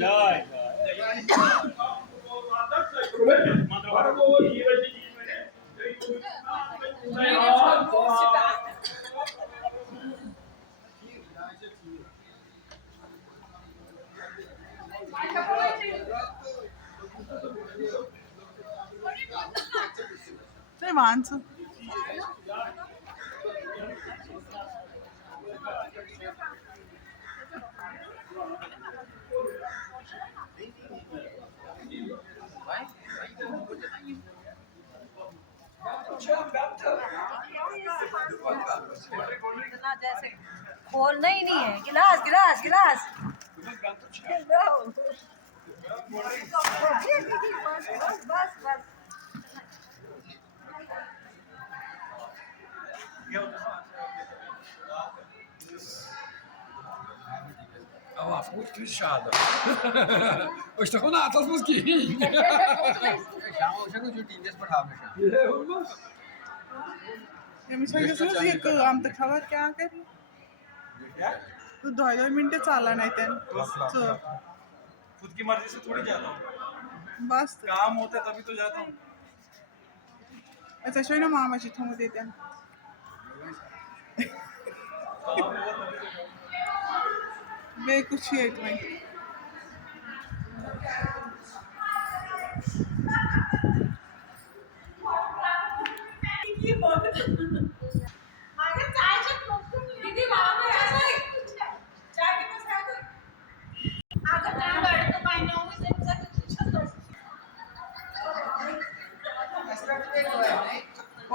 जय They want to. जैसे खोलना ही नहीं है। गिलास गिलास गिलास बस बस बस Ela ficou muito fechada. Hoje está com natas mosquitinhos. Já não tinha dias para rápido. Ya misal ये काम तो खबर क्या करी तू 2 मिनट चाला नाही त्यानं खुद की मर्जी से थोड़ी जाता हूँ, बस काम होता है तभी तो जाता हूँ। अच्छा शोय ना मामाची थोंग देते बे कुछ ही एक में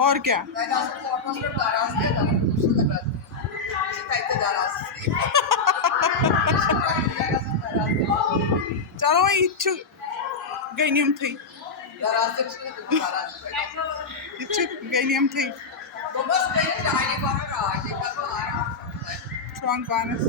और क्या चलो इच्छु गैनियम थी इच्छु गैनियम थी Strong bonus.